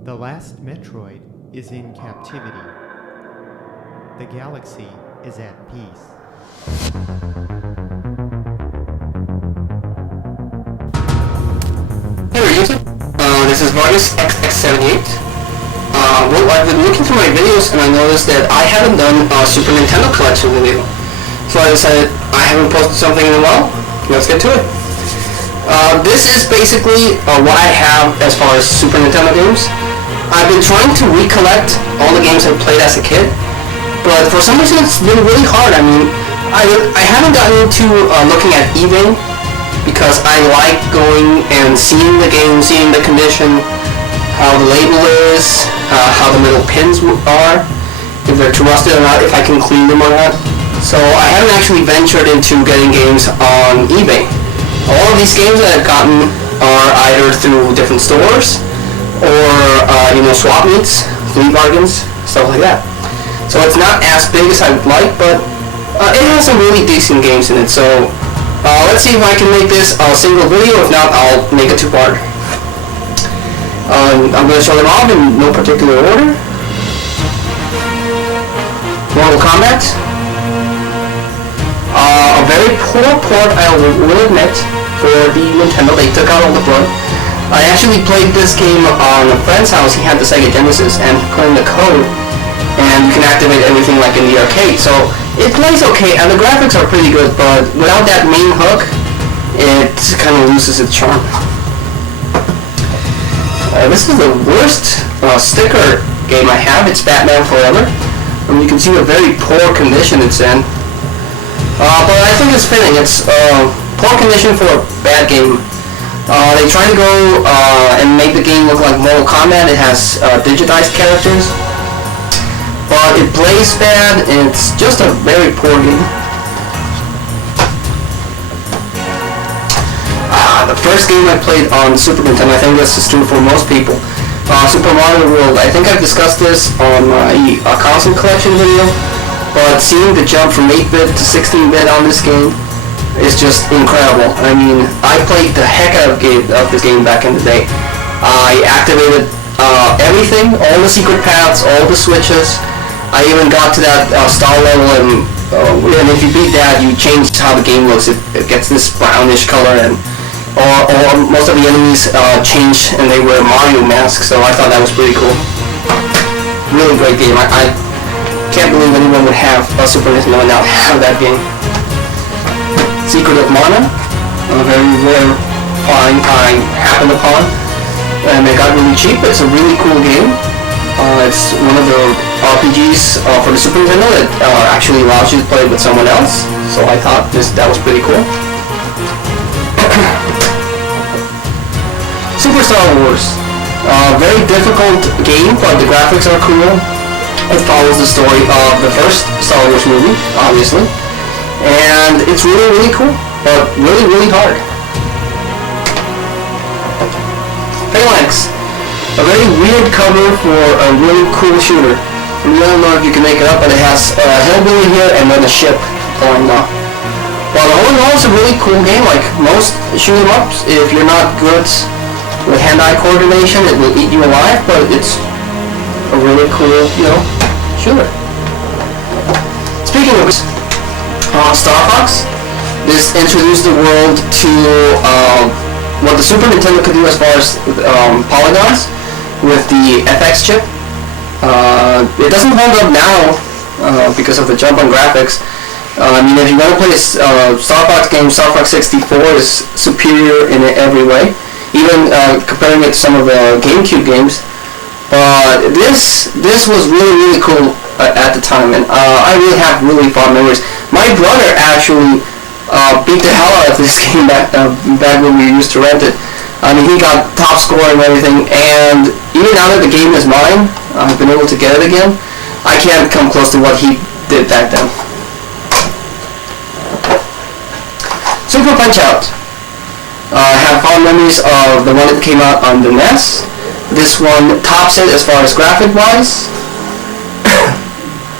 The last Metroid is in captivity. The galaxy is at peace. Hey YouTube, this is Vargas XX78. Well, I've been looking through my videos and I noticed that I haven't done a Super Nintendo Collection video. So I decided I haven't posted something in a while. Let's get to it. This is basically what I have as far as Super Nintendo games. I've been trying to recollect all the games I played as a kid, but for some reason it's been really hard. I mean, I haven't gotten into looking at eBay because I like going and seeing the game, seeing the condition, how the label is, how the metal pins are, if they're too rusted or not, if I can clean them or not. So I haven't actually ventured into getting games on eBay. All of these games that I've gotten are either through different stores or swap meets, flea bargains, stuff like that. So it's not as big as I would like, but it has some really decent games in it. So let's see if I can make this a single video. If not, I'll make a two-part. I'm going to show them off in no particular order. Mortal Kombat. A very poor port, I will admit, for the Nintendo. They took out all the blood. I actually played this game on a friend's house. He had the Sega Genesis and put in the code, and you can activate everything like in the arcade. So it plays okay, and the graphics are pretty good, but without that main hook, it kind of loses its charm. This is the worst sticker game I have. It's Batman Forever. You can see the very poor condition it's in. But I think it's fitting. It's poor condition for a bad game. They try to go and make the game look like Mortal Kombat. It has digitized characters, but it plays bad. It's just a very poor game. The first game I played on Super Nintendo, I think this is true for most people, Super Mario World. I think I've discussed this on a console collection video, but seeing the jump from 8-bit to 16-bit on this game is just incredible. I mean, I played the heck out of this game back in the day. I activated everything, all the secret paths, all the switches. I even got to that star level, and if you beat that, you change how the game looks. It gets this brownish color, and or most of the enemies change and they wear Mario masks, so I thought that was pretty cool. Really great game. I can't believe anyone would have a Super Nintendo and not have that game. Secret of Mana, a very rare find I happened upon, and it got really cheap. It's a really cool game. It's one of the RPGs for the Super Nintendo that actually allows you to play with someone else, so I thought that was pretty cool. Super Star Wars. Very difficult game, but the graphics are cool. It follows the story of the first Star Wars movie, obviously. And it's really, really cool, but really, really hard. Phalanx. A very weird cover for a really cool shooter. I don't know if you can make it up, but it has a hillbilly here and then a ship flying off. Well, all in all, it's a really cool game. Like most shoot 'em ups, if you're not good with hand-eye coordination, it will eat you alive, but it's a really cool, shooter. Speaking of Star Fox, this introduced the world to what the Super Nintendo could do as far as polygons with the FX chip. It doesn't hold up now because of the jump on graphics. I mean, if you want to play a Star Fox game, Star Fox 64 is superior in every way, even comparing it to some of the GameCube games. But this was really, really cool at the time, and I really have really fond memories. My brother actually beat the hell out of this game back when we used to rent it. I mean, he got top score and everything, and even now that the game is mine, I've been able to get it again, I can't come close to what he did back then. Super Punch-Out! I have fond memories of the one that came out on the NES. This one tops it as far as graphic-wise.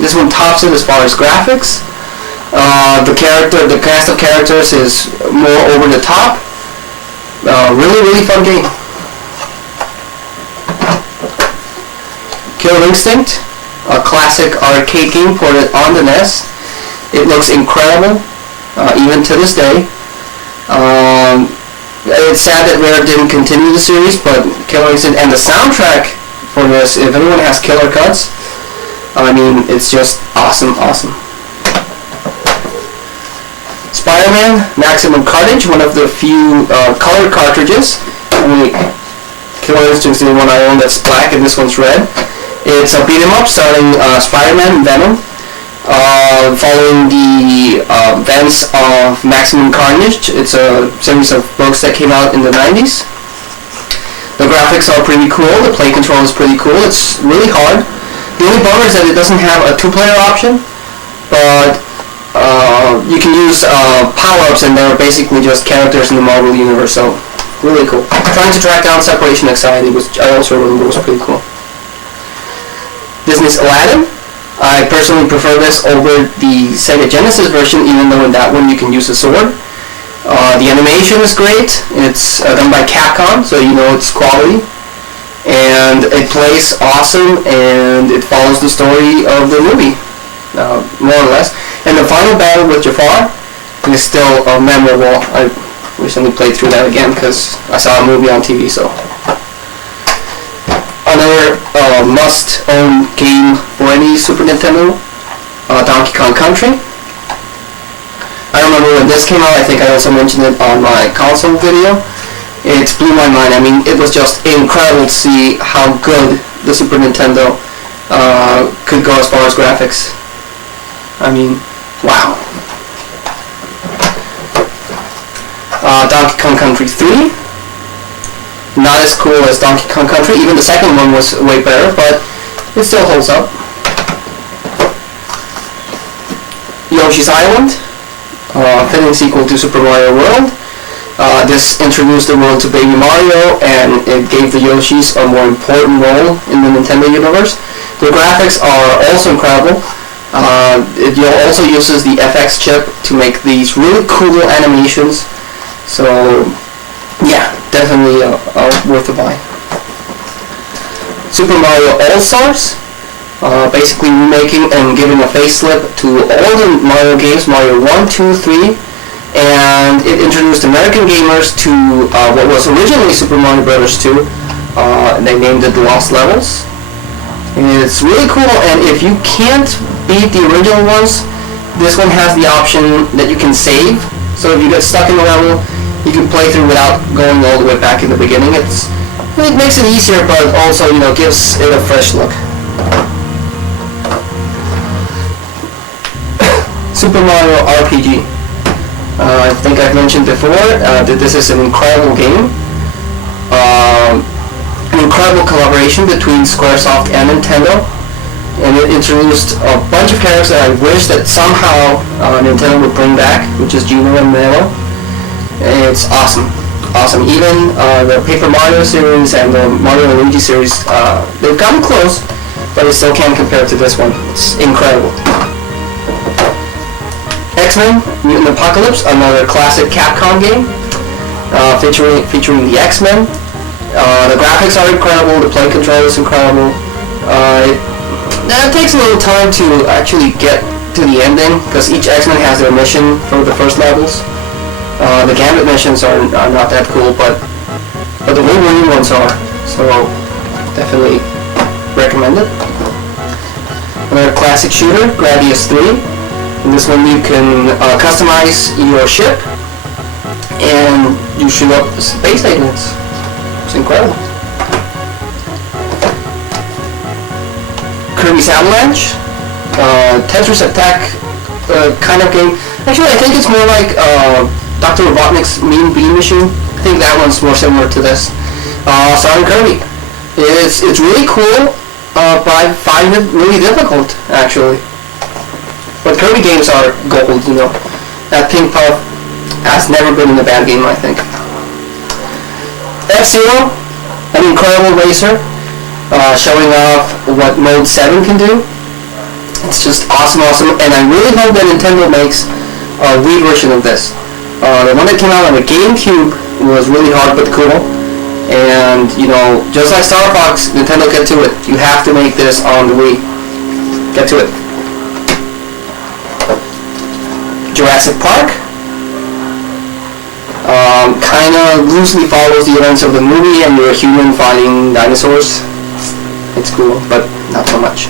This one tops it as far as graphics. The cast of characters is more over the top. Really, really fun game. Killer Instinct, a classic arcade game ported on the NES. It looks incredible, even to this day. It's sad that Rare didn't continue the series, but Killer Instinct and the soundtrack for this, if anyone has Killer Cuts, I mean, it's just awesome. Spider-Man Maximum Carnage, one of the few color cartridges. Killer Instinct is the one I own that's black, and this one's red. It's a beat 'em up starring Spider-Man and Venom, following the events of Maximum Carnage. It's a series of books that came out in the 90s. The graphics are pretty cool. The play control is pretty cool. It's really hard. The only bummer is that it doesn't have a two-player option, but you can use power-ups, and they're basically just characters in the Marvel universe, so really cool. Trying to track down Separation Anxiety, which I also remember was pretty cool. Disney's Aladdin. I personally prefer this over the Sega Genesis version, even though in that one you can use a sword. The animation is great. It's done by Capcom, so you know it's quality. And it plays awesome, and it follows the story of the movie, more or less. And the final battle with Jafar is still memorable. I recently played through that again because I saw a movie on TV, so. Another must-own game for any Super Nintendo, Donkey Kong Country. I remember when this came out, I think I also mentioned it on my console video. It blew my mind. I mean, it was just incredible to see how good the Super Nintendo could go as far as graphics. I mean, wow. Donkey Kong Country 3. Not as cool as Donkey Kong Country. Even the second one was way better, but it still holds up. Yoshi's Island, fitting sequel to Super Mario World. This introduced the world to Baby Mario, and it gave the Yoshis a more important role in the Nintendo universe. The graphics are also incredible. It also uses the FX chip to make these really cool animations. So, yeah, definitely worth a buy. Super Mario All-Stars, basically remaking and giving a facelift to all the Mario games, Mario 1, 2, 3, and it introduced American gamers to what was originally Super Mario Bros. 2. They named it The Lost Levels. It's really cool, and if you can't beat the original ones, this one has the option that you can save. So if you get stuck in a level, you can play through without going all the way back in the beginning. It makes it easier, but also, you know, gives it a fresh look. Super Mario RPG. I think I've mentioned before that this is an incredible game. An incredible collaboration between Squaresoft and Nintendo. And it introduced a bunch of characters that I wish that somehow Nintendo would bring back, which is Gino and Melo. It's awesome. Even the Paper Mario series and the Mario and Luigi series, they've gotten close, but it still can't compare to this one. It's incredible. X-Men Mutant Apocalypse, another classic Capcom game, featuring the X-Men. The graphics are incredible, the play control is incredible. It takes a little time to actually get to the ending, because each X-Men has their mission for the first levels. The Gambit missions are not that cool, but the Wolverine ones are, so definitely recommend it. Another classic shooter, Gradius 3. In this one you can customize your ship, and you shoot up space aliens. It's incredible. Kirby's Avalanche, Tetris Attack kind of game. Actually, I think it's more like Dr. Robotnik's Mean Bean Machine. I think that one's more similar to this. Starring Kirby. It's really cool, but I find it really difficult, actually. But Kirby games are gold, you know. That Pink Puff has never been in a bad game, I think. F-Zero, an incredible racer, showing off what Mode 7 can do. It's just awesome, and I really hope that Nintendo makes a Wii version of this. The one that came out on the GameCube was really hard but cool, And you know, just like Star Fox, Nintendo, get to it. You have to make this on the Wii. Get to it. Jurassic Park kind of loosely follows the events of the movie, and you're a human fighting dinosaurs. It's cool, but not so much.